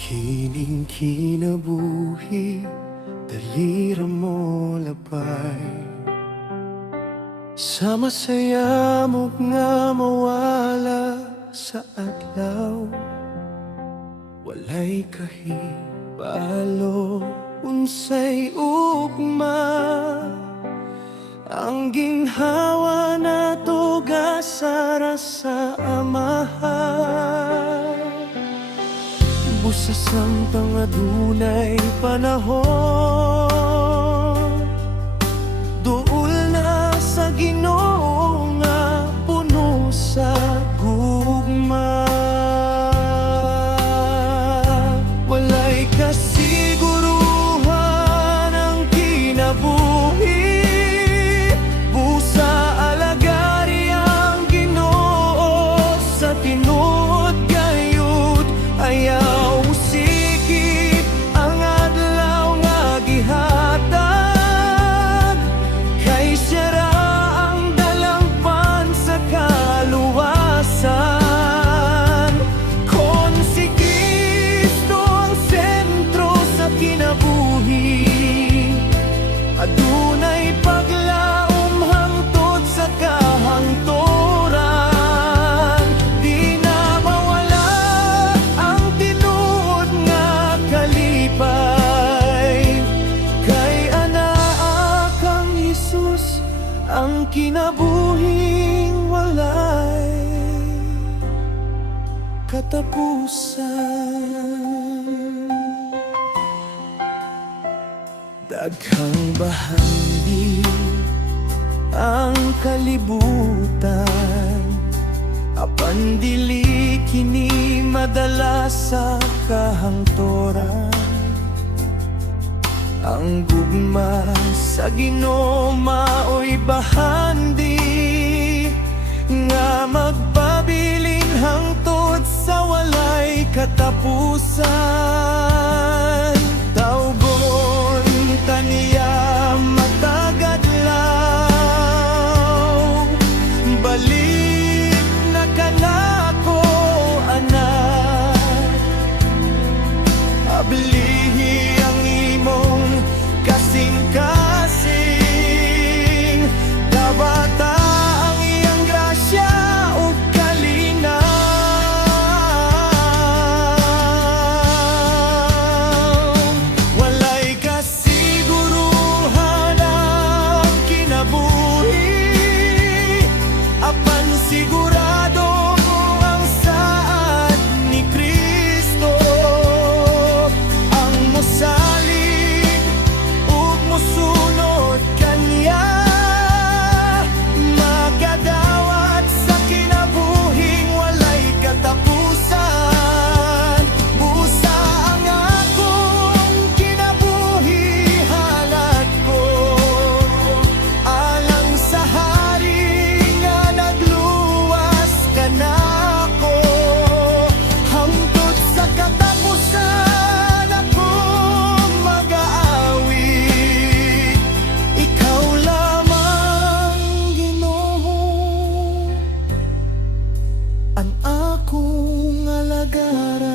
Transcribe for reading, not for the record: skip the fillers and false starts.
Kining kinabuhi, dalira mo labay. Sa masaya mo nga mawala sa adlaw, walay kahibalo, unsay ugma. Ang ginhawa na tugasara sa amahan, busas ang tangadunay panahon. Duol na sa Ginoo nga puno sa gugma. Walay kasiguruhan ang kinabuhi, busa alagari ang Ginoo sa tinuod gayud. Ayaw usiki ang adlaw nga gihatag, kay siya ra ang dalangpan sa kaluwasan. Kon si Kristo ang sentro sa kinabuhi, adunay paglaom hangtod sa kahangturan. Di na mawala ang tinuod nga kalipay, kay anaa kang Jesus ang kinabuhing walay katapusan. Daghang bahagi ang kalibutan, apan dili kini madala sa kahangturan. Ang gugma sa Ginoo mao'y bahandi, nga magpabilin hangtod sa walay katapusan. Tawgon taniya matag adlaw, balik na kanako anak. Ablihi ang imong kasing-kasing, dabata ang iyang grasya ug kalinaw. Walay kasiguruhan ang kinabuhi, apan sigurado ang saad ni Kristo. Ang mosalig ug mosunod kaniya, magadawat sa kinabuhing walay katapusan. Busa ang akong kinabuhi, halad ko alang sa hari nga nagluwas kanako. Hangtod sa katapusan ako mag-aawi, ikaw lamang Ginoo ang akong alagaran.